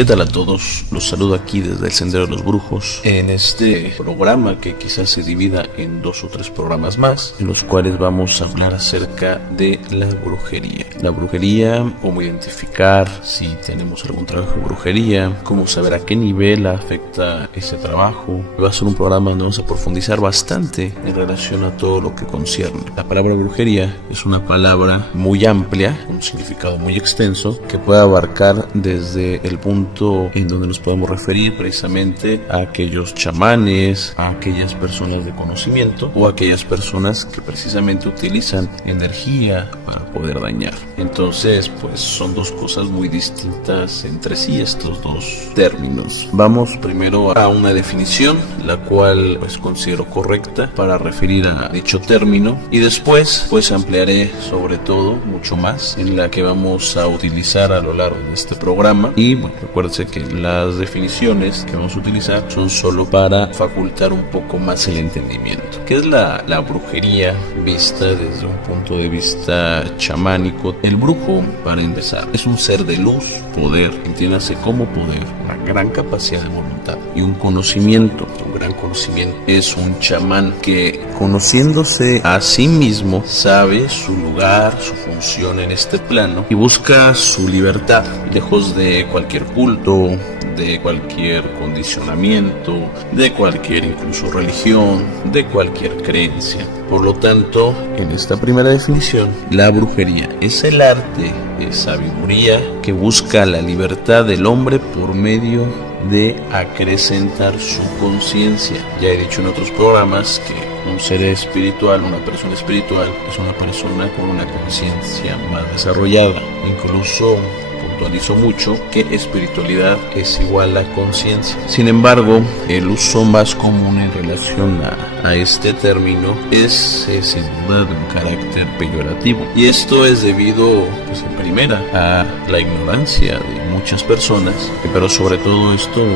¿Qué tal a todos? Los saludo aquí desde el Sendero de los Brujos en este programa que quizás se divida en 2 o 3 programas más, en los cuales vamos a hablar acerca de la brujería. La brujería, cómo identificar si tenemos algún trabajo de brujería, cómo saber a qué nivel afecta ese trabajo. Va a ser un programa donde vamos a profundizar bastante en relación a todo lo que concierne. La palabra brujería es una palabra muy amplia, un significado muy extenso, que puede abarcar desde el punto en donde nos podemos referir precisamente a aquellos chamanes, a aquellas personas de conocimiento o a aquellas personas que precisamente utilizan energía para poder dañar. Entonces, pues son dos cosas muy distintas entre sí estos dos términos. Vamos primero a una definición, la cual pues considero correcta para referir a dicho término, y después pues ampliaré sobre todo mucho más en la que vamos a utilizar a lo largo de este programa. Y bueno, recuérdense que las definiciones que vamos a utilizar son solo para facultar un poco más el entendimiento. ¿Qué es la brujería vista desde un punto de vista chamánico? El brujo, para empezar, es un ser de luz, poder, entiéndase como poder, una gran capacidad de voluntad y un conocimiento, un gran conocimiento. Es un chamán que, conociéndose a sí mismo, sabe su lugar, su función en este plano y busca su libertad, lejos de cualquier culto, de cualquier condicionamiento, de cualquier incluso religión, de cualquier creencia. Por lo tanto, en esta primera definición, la brujería es el arte de sabiduría que busca la libertad del hombre por medio de acrecentar su conciencia. Ya he dicho en otros programas que un ser espiritual, una persona espiritual, es una persona con una conciencia más desarrollada. Incluso puntualizo mucho que espiritualidad es igual a conciencia. Sin embargo, el uso más común en relación a este término es sin duda de un carácter peyorativo, y esto es debido, pues en primera, a la ignorancia de muchas personas, pero sobre todo esto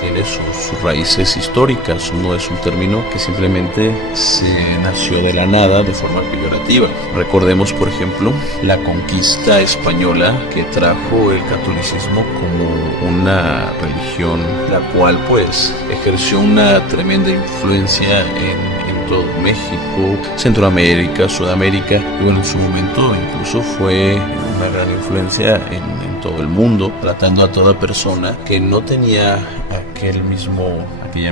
tiene sus raíces históricas. No es un término que simplemente se nació de la nada de forma peyorativa. Recordemos, por ejemplo, la conquista española, que trajo el catolicismo como una religión la cual pues ejerció una tremenda influencia en todo México, Centroamérica, Sudamérica, y bueno, en su momento incluso fue una gran influencia en todo el mundo, tratando a toda persona que no tenía aquella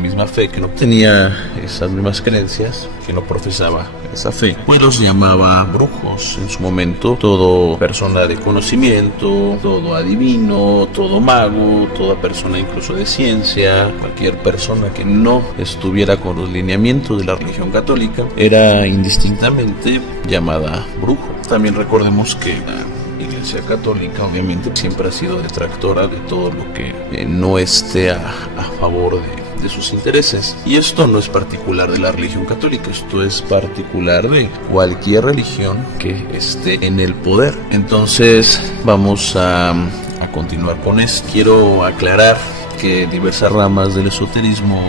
misma fe, que no tenía esas mismas creencias, que no profesaba esa fe, pues los llamaba brujos. En su momento, todo persona de conocimiento, todo adivino, todo mago, toda persona incluso de ciencia, cualquier persona que no estuviera con los lineamientos de la religión católica, era indistintamente llamada brujo. También recordemos que la Iglesia Católica obviamente siempre ha sido detractora de todo lo que no esté a favor de sus intereses, y esto no es particular de la religión católica, esto es particular de cualquier religión que esté en el poder. Entonces vamos a continuar con esto. Quiero aclarar que diversas ramas del esoterismo,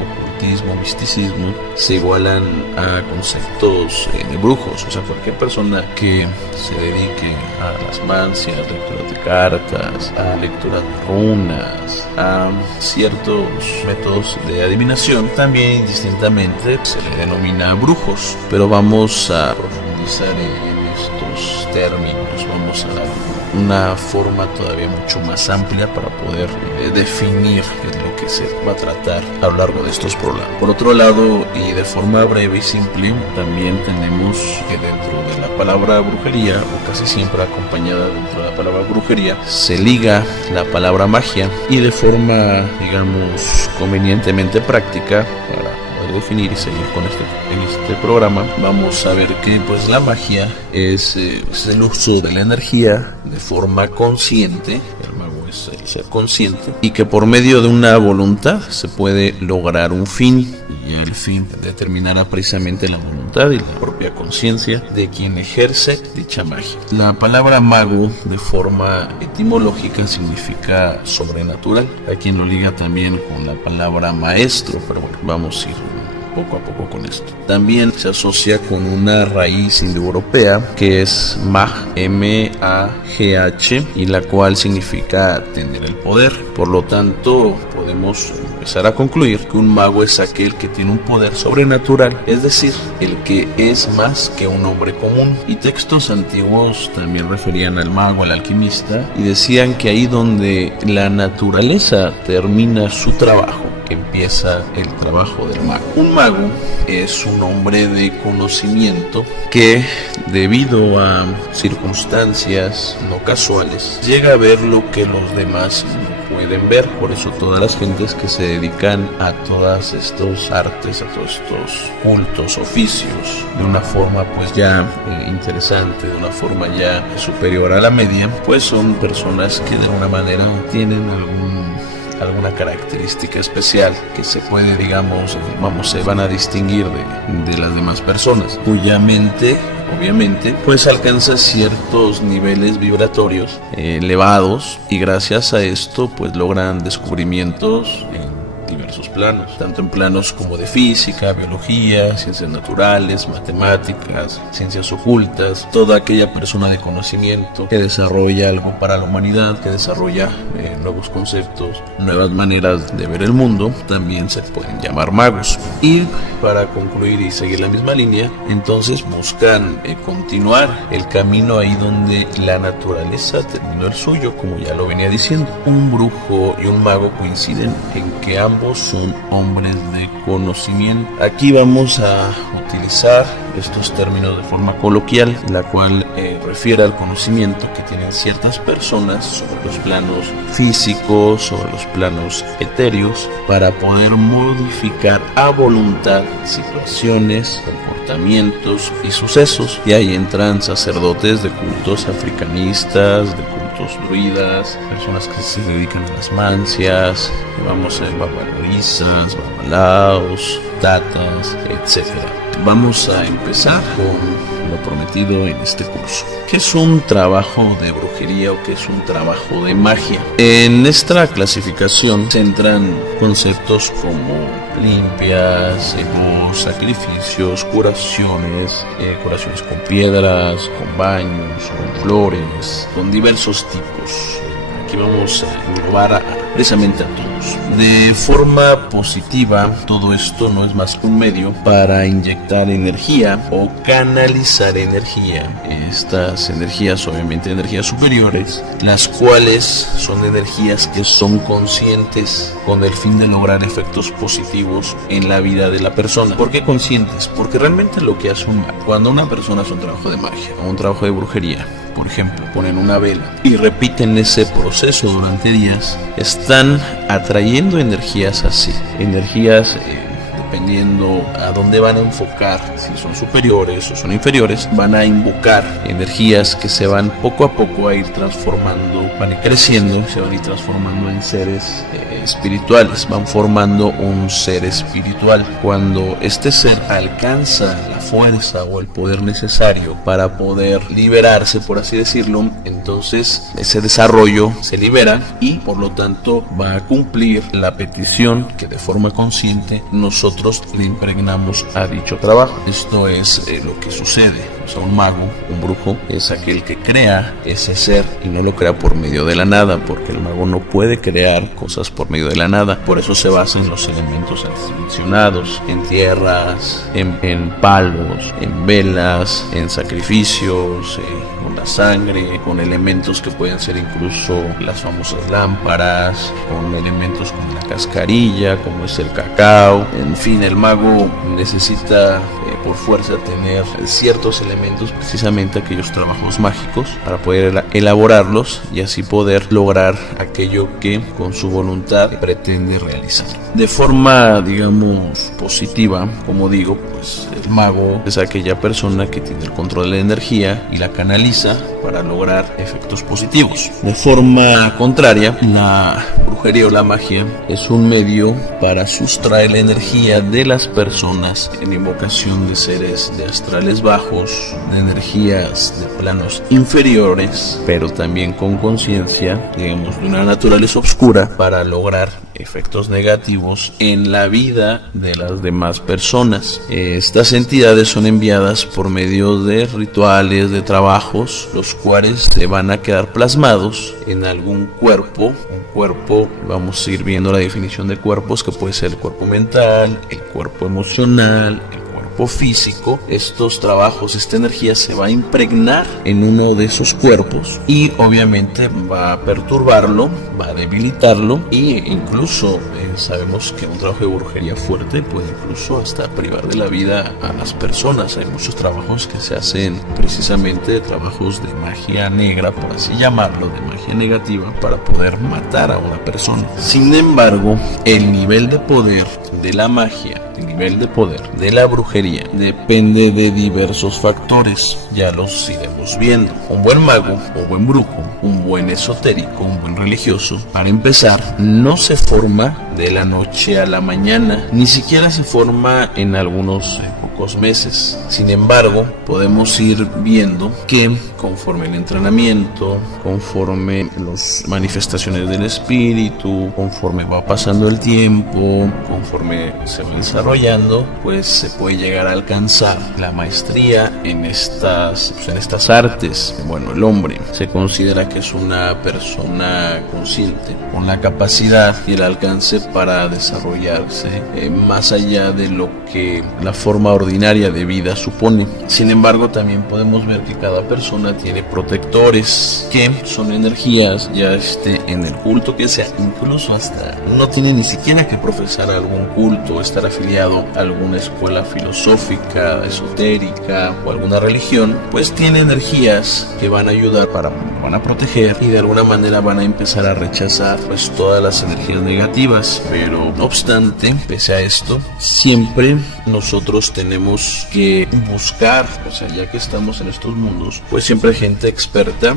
misticismo, se igualan a conceptos de brujos. O sea, cualquier persona que se dedique a las mancias, lecturas de cartas, a lecturas de runas, a ciertos métodos de adivinación, también indistintamente se le denomina brujos. Pero vamos a profundizar en estos términos, vamos a dar una forma todavía mucho más amplia para poder definir qué es lo que se va a tratar a lo largo de estos programas. Por otro lado, y de forma breve y simple, también tenemos que dentro de la palabra brujería, o casi siempre acompañada dentro de la palabra brujería, se liga la palabra magia, y de forma, digamos, convenientemente práctica, para definir y seguir con en este programa, vamos a ver que pues la magia es el uso de la energía de forma consciente. El mago es el ser consciente, y que por medio de una voluntad se puede lograr un fin, y el fin determinará precisamente la voluntad y la propia conciencia de quien ejerce dicha magia. La palabra mago de forma etimológica significa sobrenatural. Hay quien lo liga también con la palabra maestro, pero bueno, vamos a ir poco a poco con esto. También se asocia con una raíz indoeuropea que es mag, M-A-G-H, y la cual significa tener el poder. Por lo tanto, podemos empezar a concluir que un mago es aquel que tiene un poder sobrenatural, es decir, el que es más que un hombre común. Y textos antiguos también referían al mago, al alquimista, y decían que ahí donde la naturaleza termina su trabajo, empieza el trabajo del mago. Un mago es un hombre de conocimiento que, debido a circunstancias no casuales, llega a ver lo que los demás no pueden ver. Por eso todas las gentes que se dedican a todas estos artes, a todos estos cultos, oficios, de una forma pues ya interesante, de una forma ya superior a la media, pues son personas que de alguna manera tienen alguna característica especial que se puede, digamos, se van a distinguir de las demás personas, cuya mente, obviamente, pues alcanza ciertos niveles vibratorios elevados, y gracias a esto pues logran descubrimientos en diversos planos, tanto en planos como de física, biología, ciencias naturales, matemáticas, ciencias ocultas. Toda aquella persona de conocimiento que desarrolla algo para la humanidad, que desarrolla nuevos conceptos, nuevas maneras de ver el mundo, también se pueden llamar magos. Y para concluir y seguir la misma línea, entonces buscan continuar el camino ahí donde la naturaleza terminó el suyo, como ya lo venía diciendo. Un brujo y un mago coinciden en que ambos son hombres de conocimiento. Aquí vamos a utilizar estos términos de forma coloquial, la cual refiere al conocimiento que tienen ciertas personas sobre los planos físicos, sobre los planos etéreos, para poder modificar a voluntad situaciones, comportamientos y sucesos. Y ahí entran sacerdotes de cultos africanistas, de cultos druidas, personas que se dedican a las mancias, vamos a babaluisas, babalaos, tatas, etc. Vamos a empezar con lo prometido en este curso. ¿Qué es un trabajo de brujería o qué es un trabajo de magia? En esta clasificación se entran conceptos como limpias, sacrificios, curaciones con piedras, con baños, con flores, con diversos tipos. Aquí vamos a englobar precisamente a todos. De forma positiva, todo esto no es más que un medio para inyectar energía o canalizar energía. Estas energías, obviamente energías superiores, las cuales son energías que son conscientes con el fin de lograr efectos positivos en la vida de la persona. ¿Por qué conscientes? Porque realmente lo que hace un mago, cuando una persona hace un trabajo de magia o un trabajo de brujería, por ejemplo, ponen una vela y repiten ese proceso durante días, están atrayendo energías así, energías dependiendo a dónde van a enfocar, si son superiores o son inferiores, van a invocar energías que se van poco a poco a ir transformando, van a ir creciendo, se van a ir transformando en seres espirituales, van formando un ser espiritual. Cuando este ser alcanza la fuerza o el poder necesario para poder liberarse, por así decirlo, entonces ese desarrollo se libera y por lo tanto va a cumplir la petición que de forma consciente nosotros le impregnamos a dicho trabajo. Esto es lo que sucede. O sea, un mago, un brujo, es aquel que crea ese ser y no lo crea por medio de la nada, porque el mago no puede crear cosas por medio de la nada. Por eso se basa en los elementos antes mencionados, en tierras, en palos, en velas, en sacrificios, con la sangre, con elementos que pueden ser incluso las famosas lámparas, con elementos como la cascarilla, como es el cacao. En fin, el mago necesita por fuerza tener ciertos elementos, precisamente aquellos trabajos mágicos, para poder elaborarlos y así poder lograr aquello que con su voluntad pretende realizar. De forma, digamos, positiva, como digo, pues el mago es aquella persona que tiene el control de la energía y la canaliza para lograr efectos positivos. De forma contraria, la brujería o la magia es un medio para sustraer la energía de las personas en invocación de seres de astrales bajos, de energías de planos inferiores, pero también con conciencia, digamos, de una naturaleza oscura, para lograr efectos negativos en la vida de las demás personas. Estas entidades son enviadas por medio de rituales, de trabajos, los cuales se van a quedar plasmados en algún cuerpo. Un cuerpo, vamos a ir viendo la definición de cuerpos, que puede ser el cuerpo mental, el cuerpo emocional, el cuerpo físico. Estos trabajos, esta energía se va a impregnar en uno de esos cuerpos y obviamente va a perturbarlo, va a debilitarlo, e incluso sabemos que un trabajo de brujería fuerte puede incluso hasta privar de la vida a las personas. Hay muchos trabajos que se hacen precisamente de trabajos de magia negra, por así llamarlo, de magia negativa, para poder matar a una persona. Sin embargo, el nivel de poder de la magia, el nivel de poder de la brujería, depende de diversos factores. Ya los iremos viendo. Un buen mago o buen brujo, un buen esotérico, un buen religioso, para empezar, no se forma de la noche a la mañana, ni siquiera se forma en algunos pocos meses. Sin embargo, podemos ir viendo que conforme el entrenamiento, conforme las manifestaciones del espíritu, conforme va pasando el tiempo, conforme se va desarrollando, pues se puede llegar a alcanzar la maestría en estas artes. Bueno, el hombre se considera que es una persona consciente, con la capacidad y el alcance para desarrollarse más allá de lo que la forma ordinaria de vida supone. Sin embargo, también podemos ver que cada persona tiene protectores, que son energías, ya esté en el culto que sea, incluso hasta no tiene ni siquiera que profesar algún culto, estar afiliado a alguna escuela filosófica, esotérica o alguna religión, pues tiene energías que van a ayudar, van a proteger, y de alguna manera van a empezar a rechazar pues todas las energías negativas. Pero no obstante, pese a esto, siempre nosotros tenemos que buscar, o sea, ya que estamos en estos mundos, pues siempre hay gente experta,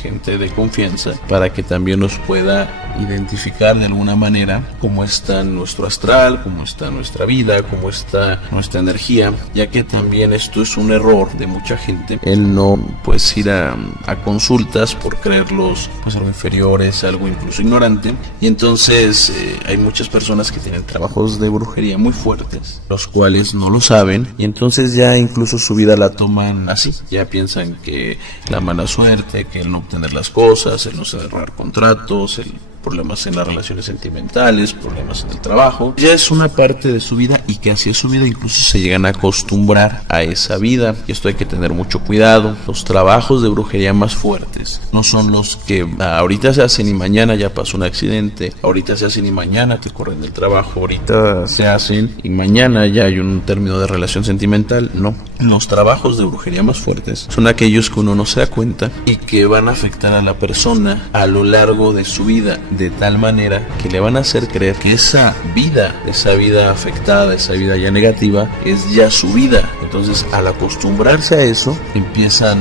gente de confianza, para que también nos pueda identificar de alguna manera cómo está nuestro astral, cómo está nuestra vida, cómo está nuestra energía, ya que también esto es un error de mucha gente, el no pues ir a consultas por creerlos pues algo inferiores, algo incluso ignorante. Y entonces hay muchas personas que tienen trabajos de brujería muy fuertes, los cuales no lo saben, y entonces ya incluso su vida la toman así, ya piensan que la mala suerte, que el no obtener las cosas, el no cerrar contratos, el problemas en las relaciones sentimentales, problemas en el trabajo, ya es una parte de su vida, y que así es su vida, incluso se llegan a acostumbrar a esa vida. Y esto hay que tener mucho cuidado. Los trabajos de brujería más fuertes no son los que ahorita se hacen y mañana ya pasó un accidente, ahorita se hacen y mañana te corren del trabajo, ahorita se hacen y mañana ya hay un término de relación sentimental. No, los trabajos de brujería más fuertes son aquellos que uno no se da cuenta y que van a afectar a la persona a lo largo de su vida, de tal manera que le van a hacer creer que esa vida afectada, esa vida ya negativa, es ya su vida. Entonces, al acostumbrarse a eso, empiezan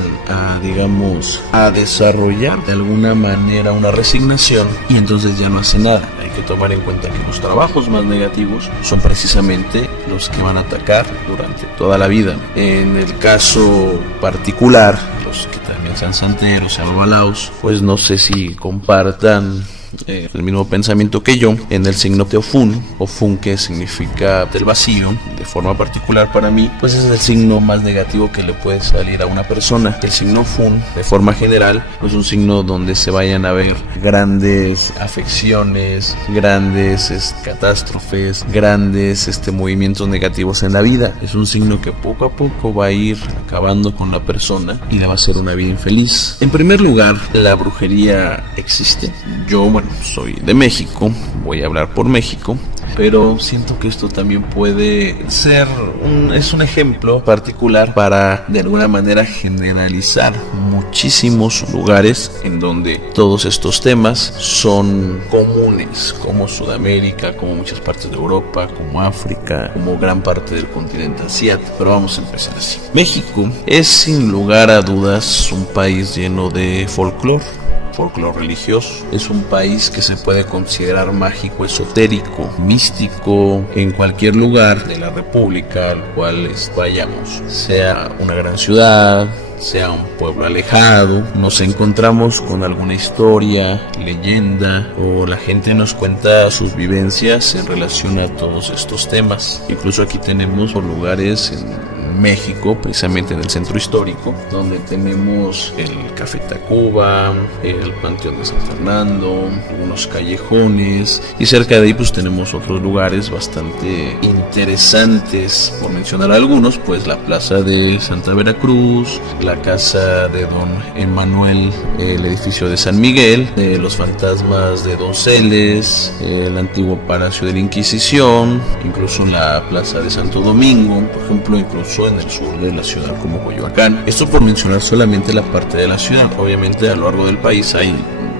a desarrollar de alguna manera una resignación, y entonces ya no hacen nada. Hay que tomar en cuenta que los trabajos más negativos son precisamente los que van a atacar durante toda la vida. En el caso particular, los que también sean santeros, sean balaos, pues no sé si compartan el mismo pensamiento que yo en el signo de Ofun, que significa del vacío. De forma particular para mí, pues es el signo más negativo que le puede salir a una persona. El signo Ofun, de forma general, es un signo donde se vayan a ver grandes afecciones, grandes catástrofes, grandes movimientos negativos en la vida. Es un signo que poco a poco va a ir acabando con la persona y le va a hacer una vida infeliz. En primer lugar, la brujería existe. Yo, soy de México, voy a hablar por México, pero siento que esto también puede ser es un ejemplo particular para de alguna manera generalizar muchísimos lugares en donde todos estos temas son comunes, como Sudamérica, como muchas partes de Europa, como África, como gran parte del continente asiático. Pero vamos a empezar así. México es sin lugar a dudas un país lleno de folclore. folclore religioso. Es un país que se puede considerar mágico, esotérico, místico en cualquier lugar de la República al cual vayamos, sea una gran ciudad, sea un pueblo alejado. Nos encontramos con alguna historia, leyenda, o la gente nos cuenta sus vivencias en relación a todos estos temas. Incluso aquí tenemos lugares en México, precisamente en el centro histórico, donde tenemos el Café Tacuba, el Panteón de San Fernando, unos callejones, y cerca de ahí pues tenemos otros lugares bastante interesantes, por mencionar algunos, pues la Plaza de Santa Veracruz, la casa de Don Emanuel, el edificio de San Miguel, los fantasmas de Donceles, el antiguo Palacio de la Inquisición, incluso la Plaza de Santo Domingo, por ejemplo, incluso en el sur de la ciudad como Coyoacán. Esto por mencionar solamente la parte de la ciudad. Obviamente a lo largo del país hay,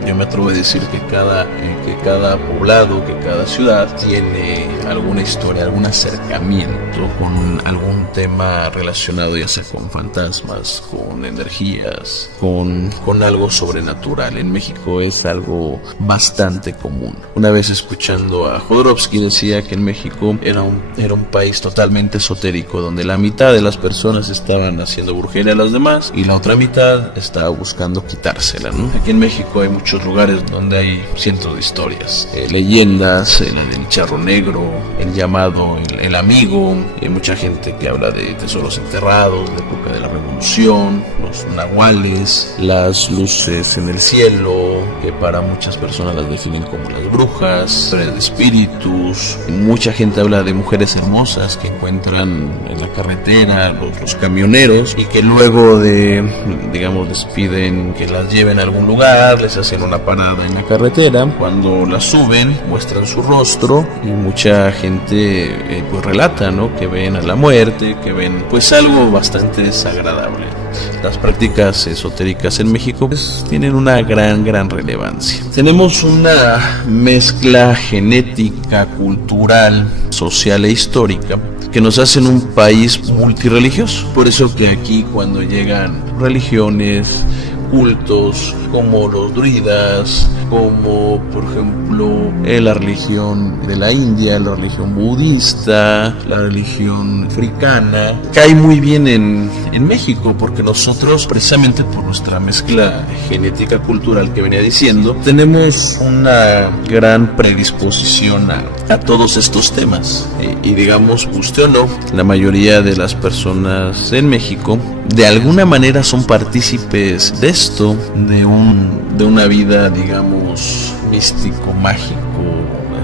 yo me atrevo a decir que cada poblado, que cada ciudad tiene alguna historia, algún acercamiento con algún tema relacionado, ya sea con fantasmas, con energías, con algo sobrenatural. En México es algo bastante común. Una vez escuchando a Jodorowsky decía que en México era un país totalmente esotérico, donde la mitad de las personas estaban haciendo brujería a los demás y la otra mitad estaba buscando quitársela, ¿no? Aquí en México hay muchos lugares donde hay cientos de historias, leyendas, el charro negro, el llamado el amigo, mucha gente que habla de tesoros enterrados, de época de la revolución, los nahuales, las luces en el cielo, que para muchas personas las definen como las brujas, de espíritus. Mucha gente habla de mujeres hermosas que encuentran en la carretera los camioneros y que luego les piden que las lleven a algún lugar, les hacen una parada en la carretera. Cuando las suben muestran su rostro y mucha gente pues relata, ¿no?, que ven a la muerte, que ven pues algo bastante desagradable. Las prácticas esotéricas en México pues tienen una gran relevancia. Tenemos una mezcla genética, cultural, social e histórica que nos hacen un país multirreligioso. Por eso que aquí cuando llegan religiones, cultos como los druidas, como por ejemplo la religión de la India, la religión budista, la religión africana, cae muy bien en México, porque nosotros, precisamente por nuestra mezcla genética cultural que venía diciendo, tenemos una gran predisposición a todos estos temas, y digamos, guste o no, la mayoría de las personas en México de alguna manera son partícipes de esto, de una vida, digamos, místico, mágico,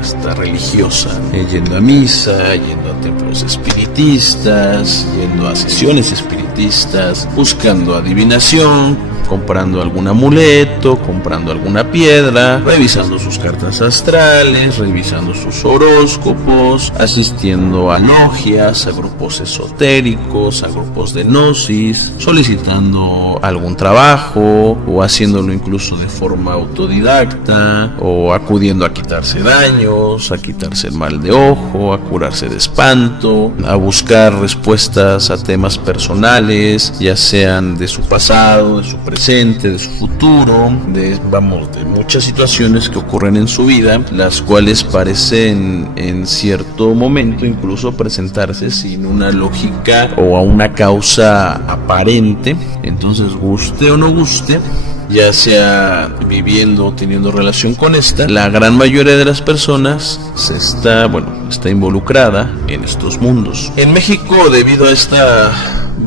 hasta religiosa, yendo a misa, yendo a templos espiritistas, yendo a sesiones espiritistas, buscando adivinación, comprando algún amuleto, comprando alguna piedra, revisando sus cartas astrales, revisando sus horóscopos, asistiendo a logias, a grupos esotéricos, a grupos de gnosis, solicitando algún trabajo o haciéndolo incluso de forma autodidacta, o acudiendo a quitarse daños, a quitarse el mal de ojo, a curarse de espanto, a buscar respuestas a temas personales, ya sean de su pasado, de su presente, de su futuro, de muchas situaciones que ocurren en su vida, las cuales parecen en cierto momento incluso presentarse sin una lógica o a una causa aparente. Entonces, guste o no guste, ya sea viviendo o teniendo relación con esta, la gran mayoría de las personas está involucrada en estos mundos. En México, debido a esta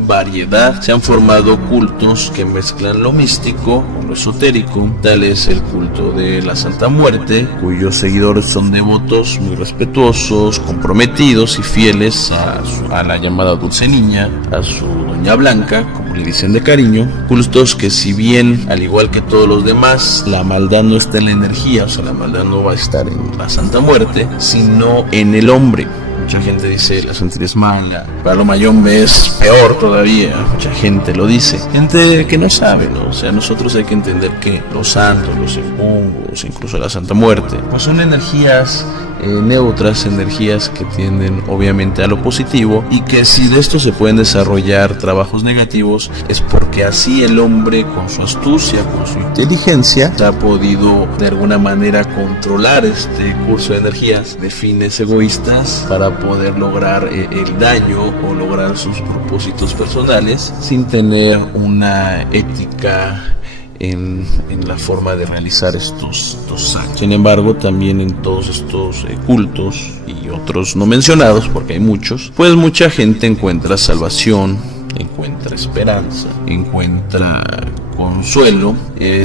variedad, se han formado cultos que mezclan lo místico con lo esotérico. Tal es el culto de la Santa Muerte, cuyos seguidores son devotos muy respetuosos, comprometidos y fieles a la llamada Dulce Niña, a su Doña Blanca, como le dicen de cariño. Cultos que, si bien, al igual que todos los demás, la maldad no está en la energía, o sea, la maldad no va a estar en la Santa Muerte, sino en el hombre. Mucha gente dice la Santa es mala, para lo mayombe es peor todavía, mucha gente lo dice, gente que no sabe, ¿no? O sea, nosotros hay que entender que los santos, los embungos, incluso la Santa Muerte, pues son energías neutras, energías que tienden obviamente a lo positivo, y que si de esto se pueden desarrollar trabajos negativos es porque así el hombre, con su astucia, con su inteligencia, ha podido de alguna manera controlar este curso de energías de fines egoístas para poder lograr el daño o lograr sus propósitos personales sin tener una ética en la forma de realizar estos actos. Sin embargo, también en todos estos cultos y otros no mencionados, porque hay muchos, pues mucha gente encuentra salvación, encuentra esperanza, encuentra consuelo,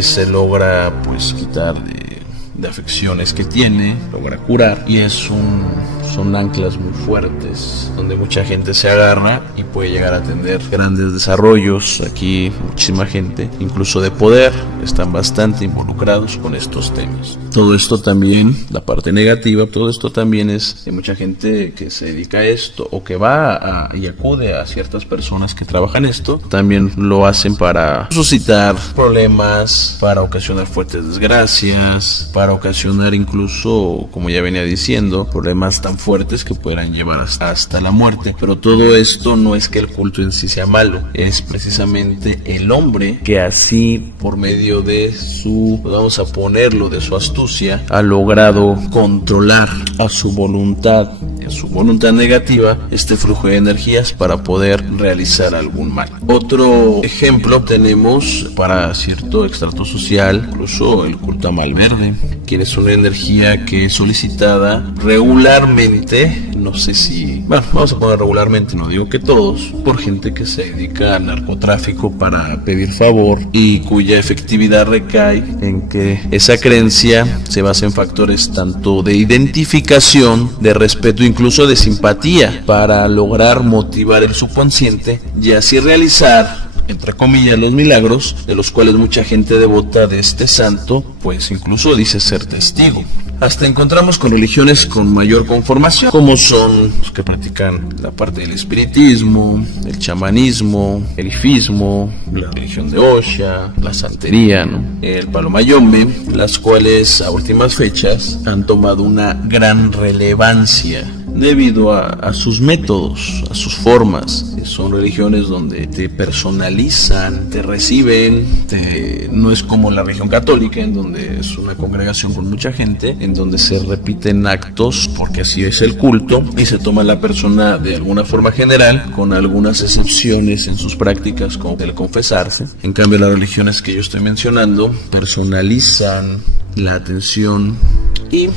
se logra pues quitar de afecciones que tiene, logra curar, y son anclas muy fuertes donde mucha gente se agarra y puede llegar a tener grandes desarrollos. Aquí muchísima gente, incluso de poder, están bastante involucrados con estos temas. Todo esto también, la parte negativa, todo esto también es de mucha gente que se dedica a esto o que va y acude a ciertas personas que trabajan esto, también lo hacen para suscitar problemas, para ocasionar fuertes desgracias, para ocasionar incluso, como ya venía diciendo, problemas tan fuertes que puedan llevar hasta la muerte. Pero todo esto no es que el culto en sí sea malo, es precisamente el hombre que así, por medio de vamos a ponerlo, de su astucia, ha logrado controlar a su voluntad negativa este flujo de energías para poder realizar algún mal. Otro ejemplo tenemos para cierto extracto social, incluso el culto a Malverde, quien es una energía que es solicitada regularmente, no sé si, bueno, vamos a poner regularmente, no digo que todos, por gente que se dedica al narcotráfico para pedir favor y cuya efectividad recae en que esa creencia se basa en factores tanto de identificación, de respeto, incluso de simpatía, para lograr motivar el subconsciente y así realizar, entre comillas, los milagros, de los cuales mucha gente devota de este santo pues incluso dice ser testigo. Hasta encontramos con religiones con mayor conformación, como son los que practican la parte del espiritismo, el chamanismo, el ifismo, la religión de Osha, la santería, el palo mayombe, las cuales a últimas fechas han tomado una gran relevancia debido a sus métodos, a sus formas. Son religiones donde te personalizan, te reciben, no es como la religión católica, en donde es una congregación con mucha gente, en donde se repiten actos porque así es el culto y se toma la persona de alguna forma general, con algunas excepciones en sus prácticas, como el confesarse. En cambio, las religiones que yo estoy mencionando personalizan la atención y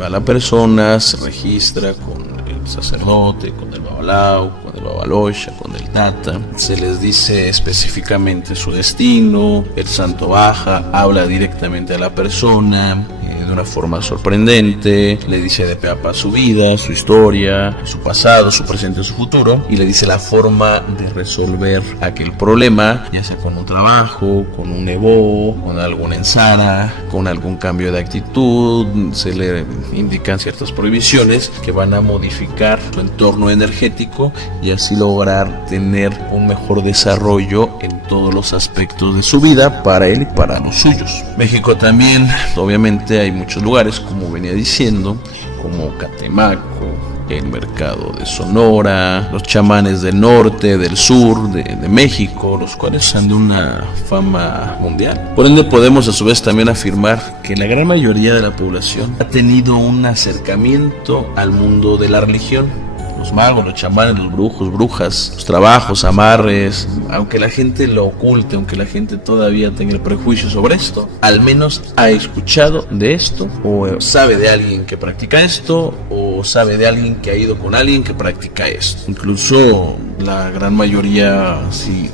va la persona, se registra con el sacerdote, con el babalao, con el babalosha, con el tata, se les dice específicamente su destino, el santo baja, habla directamente a la persona de una forma sorprendente, le dice de pe a pa su vida, su historia, su pasado, su presente, su futuro, y le dice la forma de resolver aquel problema, ya sea con un trabajo, con un evo, con alguna ensara, con algún cambio de actitud. Se le indican ciertas prohibiciones que van a modificar su entorno energético y así lograr tener un mejor desarrollo en todos los aspectos de su vida, para él y para los suyos. México también, obviamente, hay muchos lugares, como venía diciendo, como Catemaco, el mercado de Sonora, los chamanes del norte, del sur, de México, los cuales son de una fama mundial. Por ende, podemos a su vez también afirmar que la gran mayoría de la población ha tenido un acercamiento al mundo de la religión. Los magos, los chamanes, los brujos, brujas, los trabajos, amarres, aunque la gente lo oculte, aunque la gente todavía tenga el prejuicio sobre esto, al menos ha escuchado de esto, o sabe de alguien que practica esto, o sabe de alguien que ha ido con alguien que practica esto. Incluso la gran mayoría, si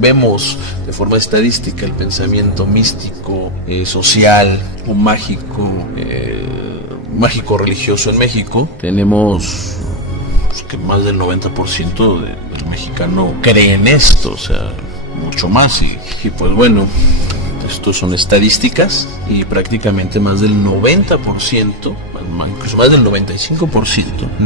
vemos de forma estadística el pensamiento místico, social o mágico religioso en México, tenemos que más del 90% del mexicano cree en esto, o sea, mucho más, y pues bueno, esto son estadísticas, y prácticamente más del 90%, más incluso más del 95%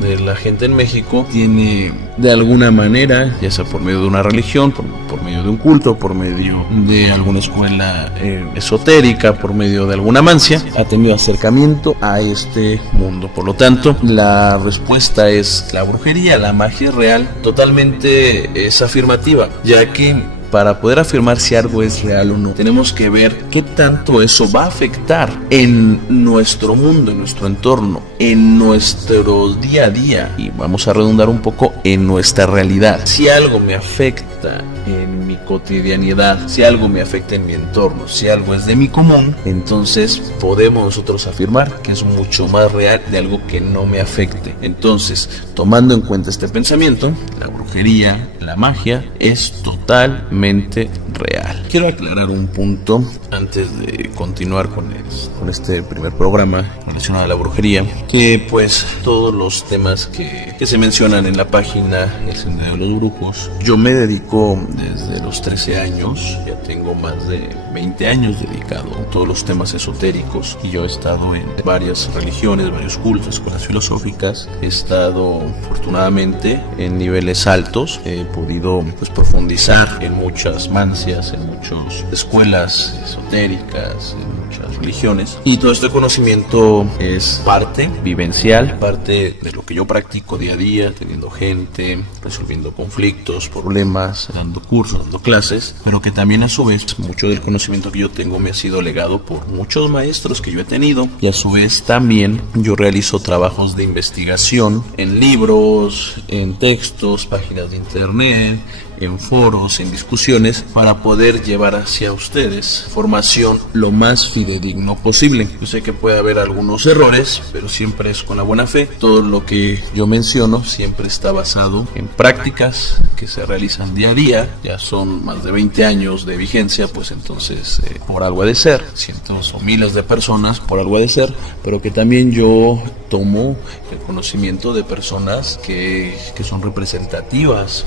de la gente en México tiene de alguna manera, ya sea por medio de una religión, por medio de un culto, por medio de alguna escuela esotérica, por medio de alguna mancia, ha tenido acercamiento a este mundo. Por lo tanto, la respuesta es: la brujería, la magia real, totalmente es afirmativa, ya que para poder afirmar si algo es real o no, tenemos que ver qué tanto eso va a afectar en nuestro mundo, en nuestro entorno, en nuestro día a día, y vamos a redundar un poco, en nuestra realidad. Si algo me afecta en mi cotidianidad, si algo me afecta en mi entorno, si algo es de mi común, entonces podemos nosotros afirmar que es mucho más real de algo que no me afecte. Entonces, tomando en cuenta este pensamiento, la brujería, la magia es totalmente real. Quiero aclarar un punto antes de continuar con este primer programa relacionado a la brujería, que pues todos los temas que se mencionan en la página El Sendero de los Brujos, yo me dedico desde los 13 años, ya tengo más de 20 años dedicado a todos los temas esotéricos, y yo he estado en varias religiones, varios cultos, escuelas filosóficas. He estado afortunadamente en niveles altos, he podido pues profundizar en muchas mancias, en muchas escuelas esotéricas, en muchas religiones, y todo este conocimiento es parte vivencial, parte de lo que yo practico día a día, teniendo gente, resolviendo conflictos, problemas, dando cursos, dando clases, pero que también a su vez mucho del conocimiento que yo tengo me ha sido legado por muchos maestros que yo he tenido, y a su vez también yo realizo trabajos de investigación en libros, en textos, páginas de internet, en foros, en discusiones, para poder llevar hacia ustedes formación lo más fidedigno posible. Yo sé que puede haber algunos errores, pero siempre es con la buena fe. Todo lo que yo menciono siempre está basado en prácticas que se realizan día a día. Ya son más de 20 años de vigencia, pues entonces por algo ha de ser, cientos o miles de personas por algo ha de ser, pero que también yo tomo el conocimiento de personas que son representativas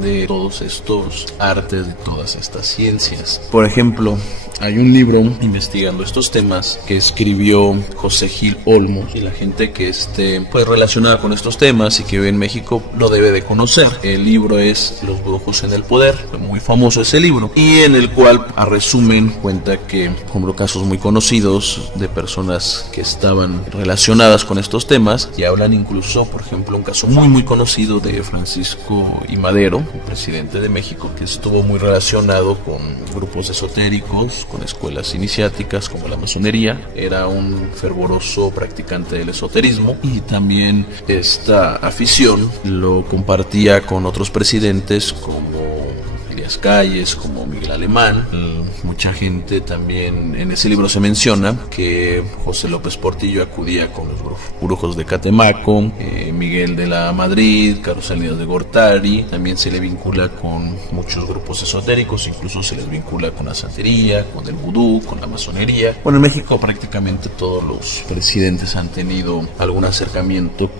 de todos estos artes, de todas estas ciencias. Por ejemplo, hay un libro investigando estos temas que escribió José Gil Olmos, y la gente que esté pues relacionada con estos temas y que vive en México lo debe de conocer. El libro es Los Brujos en el Poder, muy famoso ese libro, y en el cual a resumen cuenta que como casos muy conocidos de personas que estaban relacionadas con estos temas, y hablan incluso, por ejemplo, un caso muy conocido de Francisco I. Madero, el presidente de México, que estuvo muy relacionado con grupos esotéricos, con escuelas iniciáticas como la masonería. Era un fervoroso practicante del esoterismo, y también esta afición lo compartía con otros presidentes como Elías Calles, como Miguel Alemán. Mucha gente también, en ese libro se menciona que José López Portillo acudía con los brujos de Catemaco, Miguel de la Madrid, Carlos Salinas de Gortari. También se le vincula con muchos grupos esotéricos, incluso se les vincula con la santería, con el vudú, con la masonería. Bueno, en México prácticamente todos los presidentes han tenido algún acercamiento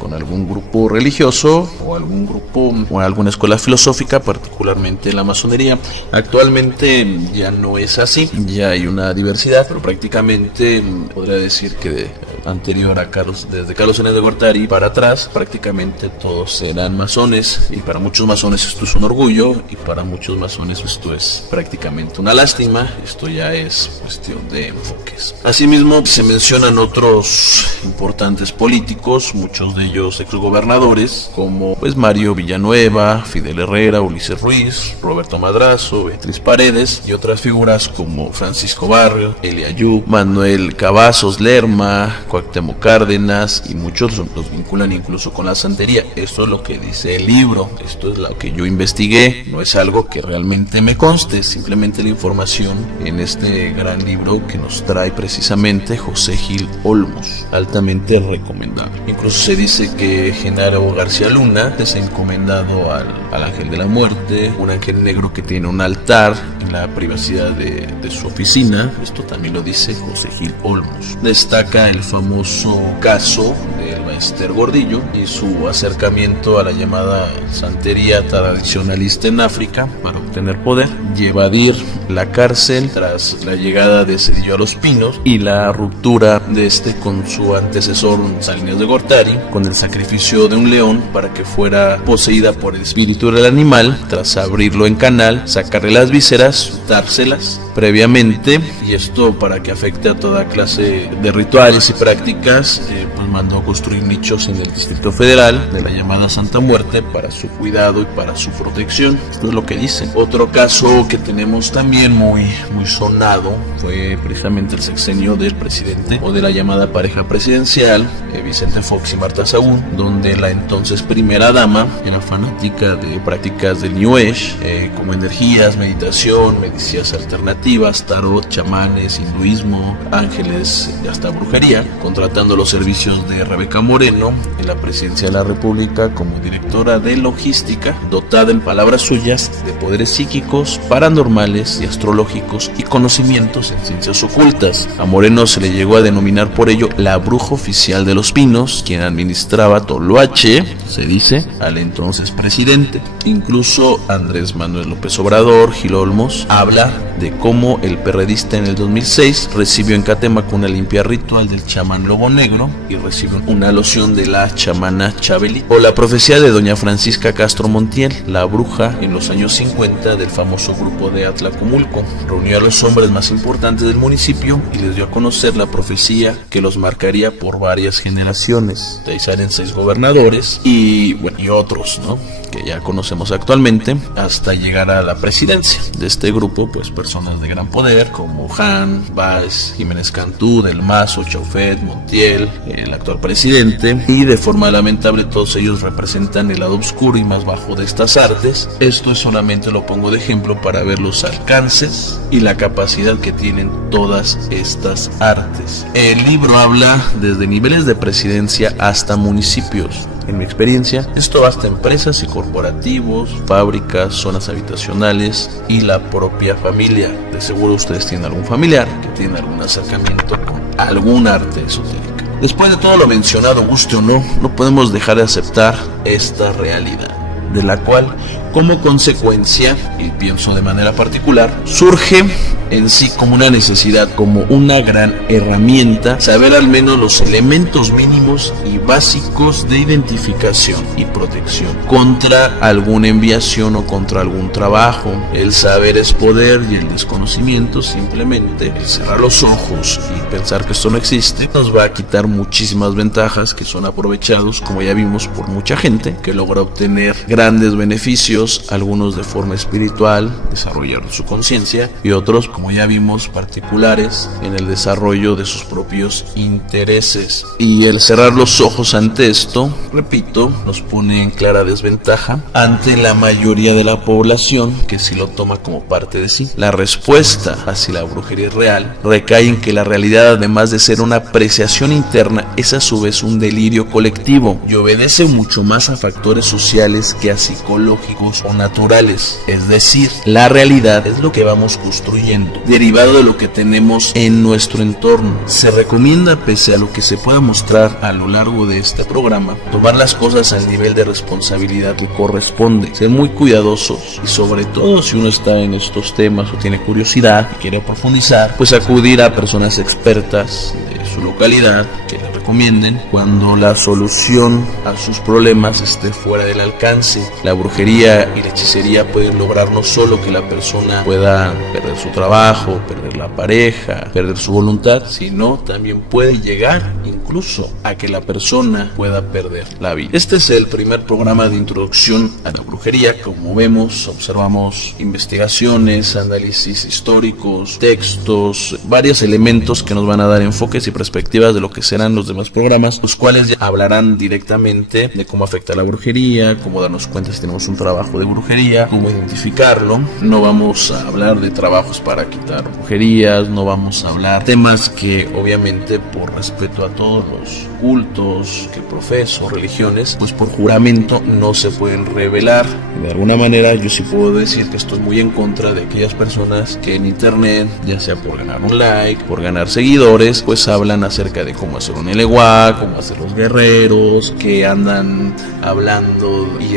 con algún grupo religioso o algún grupo o alguna escuela filosófica, particularmente la masonería. Actualmente ya no es así, ya hay una diversidad, pero prácticamente podría decir que anterior a desde Carlos Salinas de Gortari para atrás, prácticamente todos eran masones, y para muchos masones esto es un orgullo, y para muchos masones esto es prácticamente una lástima. Esto ya es cuestión de enfoques. Asimismo, se mencionan otros importantes políticos, muchos de ellos exgobernadores, como pues Mario Villanueva, Fidel Herrera, Ulises Ruiz, Roberto Madrazo, Beatriz Paredes, y otras figuras como Francisco Barrio, Elia Ayub, Manuel Cavazos Lerma, Cuauhtémoc Cárdenas, y muchos los vinculan incluso con la santería. Esto es lo que dice el libro, esto es lo que yo investigué, no es algo que realmente me conste, es simplemente la información en este gran libro que nos trae precisamente José Gil Olmos, altamente recomendable. Incluso se dice que Genaro García Luna es encomendado al ángel de la muerte, un ángel negro que tiene un altar en la privacidad de su oficina. Esto también lo dice José Gil Olmos. Destaca el famoso caso del Maester Gordillo y su acercamiento a la llamada santería tradicionalista en África para obtener poder. y evadir la cárcel tras la llegada de Zedillo a Los Pinos y la ruptura de este con su antecesor Salinas de Gortari, con el sacrificio de un león para que fuera poseída por el espíritu del animal, tras abrirlo en canal, sacarle las vísceras, dárselas previamente, y esto para que afecte a toda clase de rituales y prácticas, pues mandó a construir nichos en el Distrito Federal de la llamada Santa Muerte para su cuidado y para su protección. Esto es lo que dicen. Otro caso que tenemos también muy sonado fue precisamente el sexenio del presidente o de la llamada pareja presidencial, Vicente Fox y Marta Sagún, donde la entonces primera dama era fanática de prácticas del New Age, como energías, meditación, medicinas alternativas, tarot, chamanes, hinduismo, ángeles y hasta brujería, contratando los servicios de Rebeca Moreno en la presidencia de la República como directora de logística, dotada en palabras suyas de poderes psíquicos, paranormales y astrológicos y conocimientos en ciencias ocultas. A Moreno se le llegó a denominar por ello la bruja oficial de Los Pinos, quien administraba Toloache, se dice, al entonces presidente. Incluso Andrés Manuel López Obrador, Gil Olmos, habla de cómo el perredista en el 2006 recibió en Catemaco una limpia ritual del chamán Lobo Negro y recibió una loción de la chamana Chabeli, o la profecía de doña Francisca Castro Montiel, la bruja en los años 50 del famoso grupo de Atlacomulco. Reunió a los hombres más importantes del municipio y les dio a conocer la profecía que los marcaría por varias generaciones. De ahí salen 6 gobernadores y otros, ¿no?, que ya conocemos actualmente, hasta llegar a la presidencia. De este grupo, pues personas de gran poder como Han, Valls, Jiménez Cantú, Del Mazo, Chaufet, Montiel, el actual presidente, y de forma lamentable todos ellos representan el lado oscuro y más bajo de estas artes. Esto solamente lo pongo de ejemplo para ver los alcances y la capacidad que tienen todas estas artes. El libro habla desde niveles de presidencia hasta municipios. En mi experiencia, esto hasta empresas y corporativos, fábricas, zonas habitacionales y la propia familia. De seguro ustedes tienen algún familiar que tiene algún acercamiento con algún arte esotérica. Después de todo lo mencionado, guste o no, no podemos dejar de aceptar esta realidad, de la cual, como consecuencia, y pienso de manera particular, surge en sí como una necesidad, como una gran herramienta, saber al menos los elementos mínimos y básicos de identificación y protección contra alguna enviación o contra algún trabajo. El saber es poder y el desconocimiento, simplemente el cerrar los ojos y pensar que esto no existe, nos va a quitar muchísimas ventajas que son aprovechados, como ya vimos, por mucha gente que logra obtener grandes beneficios, algunos de forma espiritual, desarrollar su conciencia, y otros, como ya vimos, particulares en el desarrollo de sus propios intereses. Y el cerrar los ojos ante esto, repito, nos pone en clara desventaja ante la mayoría de la población que sí lo toma como parte de sí. La respuesta hacia la brujería real recae en que la realidad, además de ser una apreciación interna, es a su vez un delirio colectivo y obedece mucho más a factores sociales que a psicológicos o naturales. Es decir, la realidad es lo que vamos construyendo, derivado de lo que tenemos en nuestro entorno. Se recomienda, pese a lo que se pueda mostrar a lo largo de este programa, tomar las cosas al nivel de responsabilidad que corresponde, ser muy cuidadosos y, sobre todo, si uno está en estos temas o tiene curiosidad y quiere profundizar, pues acudir a personas expertas de su localidad que le recomienden cuando la solución a sus problemas esté fuera del alcance. La brujería y la hechicería pueden lograr no solo que la persona pueda perder su trabajo, perder la pareja, perder su voluntad, sino también puede llegar incluso a que la persona pueda perder la vida. Este es el primer programa de introducción a la brujería. Como vemos, observamos investigaciones, análisis históricos, textos, varios elementos que nos van a dar enfoques y perspectivas de lo que serán los demás programas, los cuales ya hablarán directamente de cómo afecta la brujería, cómo darnos cuenta si tenemos un trabajo de brujería, cómo identificarlo. No vamos a hablar de trabajos para quitar brujerías, no vamos a hablar temas que obviamente, por respeto a todos los cultos, que profeso, religiones, pues por juramento no se pueden revelar. De alguna manera yo sí puedo decir que estoy muy en contra de aquellas personas que en internet, ya sea por ganar un like, por ganar seguidores, pues hablan acerca de cómo hacer un eleguá, cómo hacer los guerreros, que andan hablando y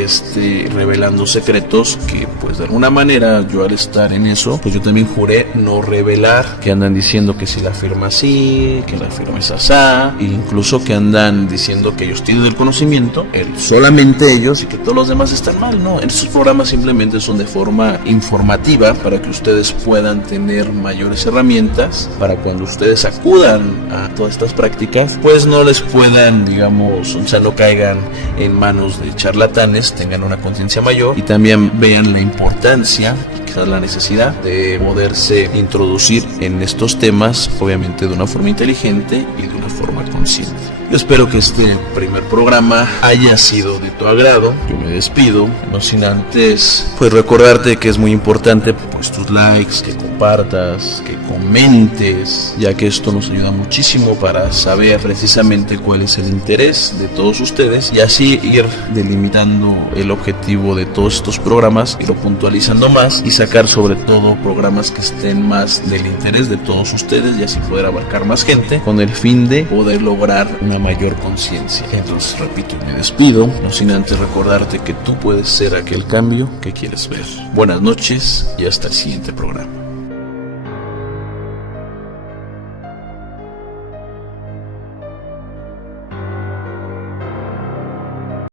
revelando secretos que pues de alguna manera yo al estar en eso, pues yo también juré no revelar, que andan diciendo que si la firma así, que la firma es asá, e incluso que andan diciendo que ellos tienen el conocimiento, solamente ellos, y que todos los demás están mal. No, estos programas simplemente son de forma informativa para que ustedes puedan tener mayores herramientas para cuando ustedes acudan a todas estas prácticas, pues no les puedan, digamos, o sea, no caigan en manos de charlatanes, tengan una conciencia mayor y también vean la importancia, quizás la necesidad de poderse introducir en estos temas, obviamente de una forma inteligente y de una forma consciente. Yo espero que este primer programa haya sido de tu agrado. Yo me despido, no sin antes pues recordarte que es muy importante pues tus likes, que compartas, que comentes, ya que esto nos ayuda muchísimo para saber precisamente cuál es el interés de todos ustedes y así ir delimitando el objetivo de todos estos programas, irlo puntualizando más y sacar sobre todo programas que estén más del interés de todos ustedes y así poder abarcar más gente con el fin de poder lograr una mayor conciencia. Entonces, repito, me despido, no sin antes recordarte que tú puedes ser aquel cambio que quieres ver. Buenas noches y hasta el siguiente programa.